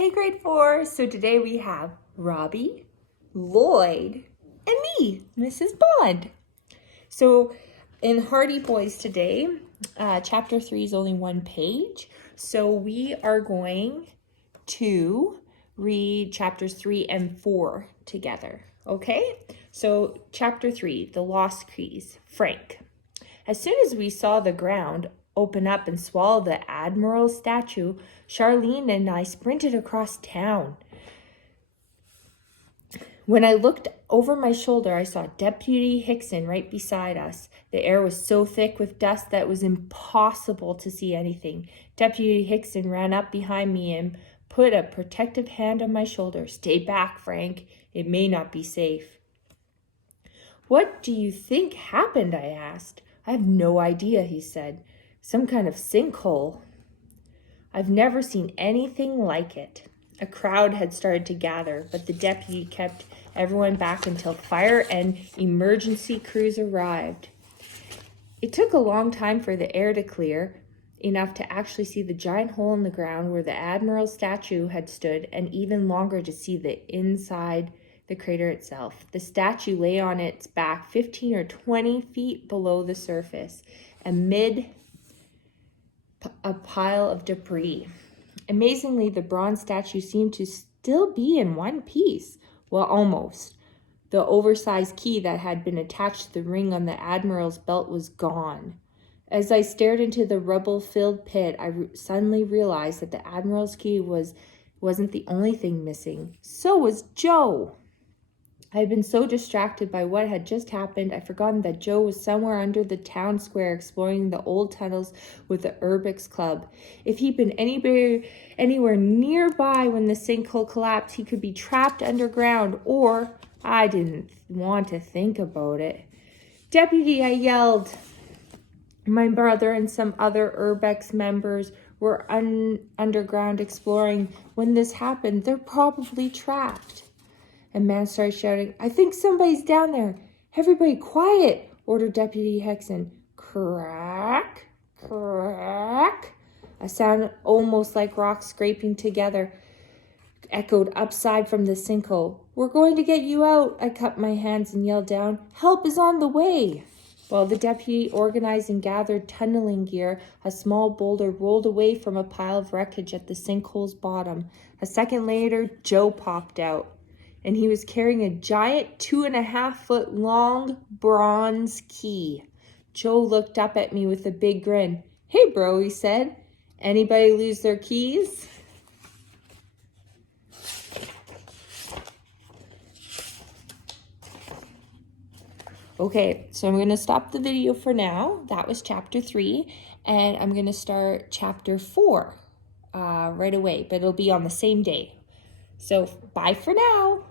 Hey grade 4, so today we have Robbie, Lloyd, and me, Mrs. Bond. So in Hardy Boys today, chapter 3 is only one page. So we are going to read chapters 3 and 4 together, okay? So chapter 3, The Lost Keys, Frank. As soon as we saw the ground open up and swallow the Admiral's statue, Charlene and I sprinted across town. When I looked over my shoulder, I saw Deputy Hickson right beside us. The air was so thick with dust that it was impossible to see anything. Deputy Hickson ran up behind me and put a protective hand on my shoulder. "Stay back, Frank. It may not be safe." "What do you think happened?" I asked. "I have no idea," he said. "Some kind of sinkhole." "I've never seen anything like it." A crowd had started to gather, but the deputy kept everyone back until fire and emergency crews arrived. It took a long time for the air to clear enough to actually see the giant hole in the ground where the Admiral's statue had stood, and even longer to see the inside the crater itself. The statue lay on its back 15 or 20 feet below the surface, amid a pile of debris. Amazingly, the bronze statue seemed to still be in one piece. Well, almost. The oversized key that had been attached to the ring on the Admiral's belt was gone. As I stared into the rubble-filled pit, I suddenly realized that the Admiral's key wasn't the only thing missing. So was Joe. I had been so distracted by what had just happened, I'd forgotten that Joe was somewhere under the town square exploring the old tunnels with the Urbex Club. If he'd been anywhere nearby when the sinkhole collapsed, he could be trapped underground, or I didn't want to think about it. "Deputy," I yelled. My brother and some other Urbex members were underground exploring. When this happened, they're probably trapped. A man started shouting, "I think somebody's down there." "Everybody quiet," ordered Deputy Hickson. Crack, crack. A sound almost like rocks scraping together echoed upside from the sinkhole. "We're going to get you out." I cupped my hands and yelled down, "Help is on the way." While the deputy organized and gathered tunneling gear, a small boulder rolled away from a pile of wreckage at the sinkhole's bottom. A second later, Joe popped out, and he was carrying a giant 2.5-foot long bronze key. Joe looked up at me with a big grin. "Hey, bro," he said. "Anybody lose their keys?" Okay, so I'm going to stop the video for now. That was chapter 3, and I'm going to start chapter 4 right away, but it'll be on the same day. So bye for now.